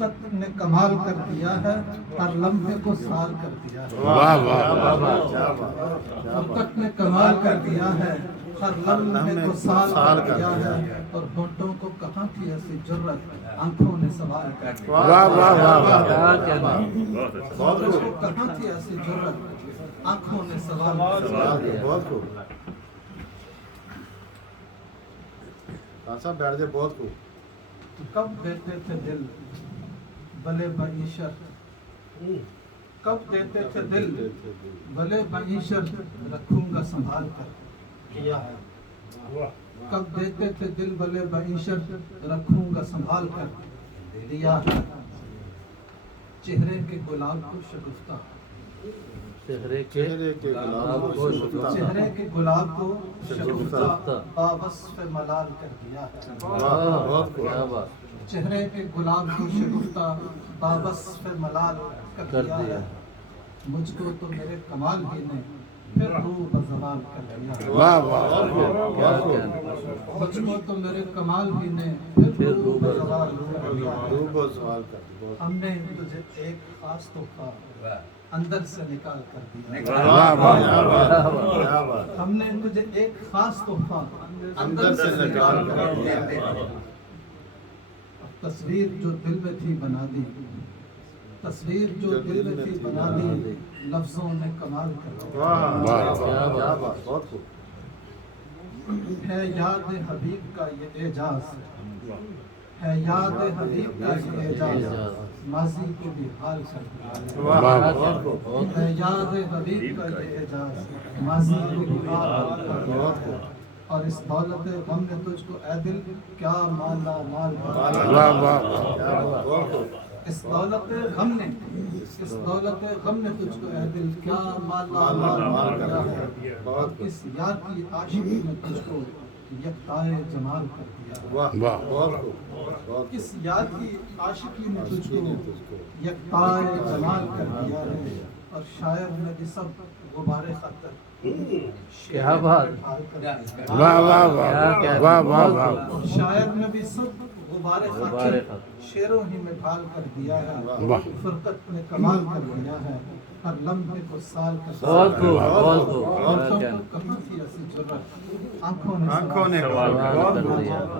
فرقت نے کمال کر دیا ہے، ہر لمحے کو سال کر دیا ہے۔ واہ واہ واہ فرقت نے کمال کر دیا ہے، ہر لمحے کو سال کر دیا ہے، اور ہونٹوں کو کہاں تھی ایسی جرت، آنکھوں نے سوال کر دیا۔ واہ واہ واہ واہ ہونٹوں کو کہاں تھی ایسی جرت، آنکھوں نے سوال کر دیا۔ بہت خوب خان صاحب بیٹھ جائے، بہت خوب۔ کب دیتے تھے دل بلے معیشت، کب دیتے تھے دل بلے معیشت، رکھوں گا سنبھال کر کیا ہے۔ کب دیتے تھے دل بلے معیشت، رکھوں گا سنبھال کر دیا ہے۔ چہرے کے گلاب کو شگفتہ، چہرے کے گلاب کو شگفتہ، چہرے کے گلاب کو شگفتہ، شگفتہ، بابسط ملال کر دیا ہے۔ واہ بہت خوب۔ چہرے کے گلاب کو شگفتہ، بابسط ملال کر دیا ہے۔ مجھ کو تو میرے کمال ہی نے پھر روح بزوال کر دیا ہے۔ واہ واہ بہت خوب۔ مجھ کو تو میرے کمال ہی نے پھر روح بزوال کر دیا ہے۔ روح کو سوال کر دیا۔ ہم نے تجھے ایک خاص تحفہ اندر سے نکال کر دیا۔ واہ واہ کیا بات۔ ہم نے تجھے ایک خاص تحفہ اندر سے نکال کر دیا۔ تصویر جو دل میں تھی بنا دی، تصویر جو دل میں تھی بنا دی، لفظوں نے کمال کر دیا۔ واہ واہ کیا بات، بہت خوب۔ ہے یاد حبیب کا یہ اعجاز، ہے یاد حبیب کا یہ اعجاز، ماضی کو بھی حال کر دیا۔ واہ بہت خوب۔ ہے یاد حبیب کا یہ اعجاز، ماضی کو بھی حال کر دیا۔ اور اس دولت غم نے تجھ کو اے دل کیا مالا مال بنا دیا۔ واہ واہ بہت خوب۔ اس دولت غم نے، اس دولت غم نے تجھ کو اے دل کیا مالا مال کر دیا ہے۔ اور اس یار کی عاشقی میں تجھ کو یکتائے جمال کر دیا۔ واہ بہت خوب۔ اس یار کی عاشقی میں تجھ کو یکتائے جمال کر دیا ہے۔ اور شاعر نے بھی سب غبار خطر، کیا بات، واہ واہ واہ واہ واہ واہ۔ اور شاعر نے بھی سب غبار خطر شعروں ہی میں ڈھال کر دیا ہے۔ واہ۔ فرقت نے کمال کر دیا ہے، ہر لمحے کو سال کر دیا بہت ہے۔ خوب بہت خوب۔ ہونٹوں کو کہاں تھی ایسی جرت، آنکھوں نے آنکھوں نے سوال کر دیا۔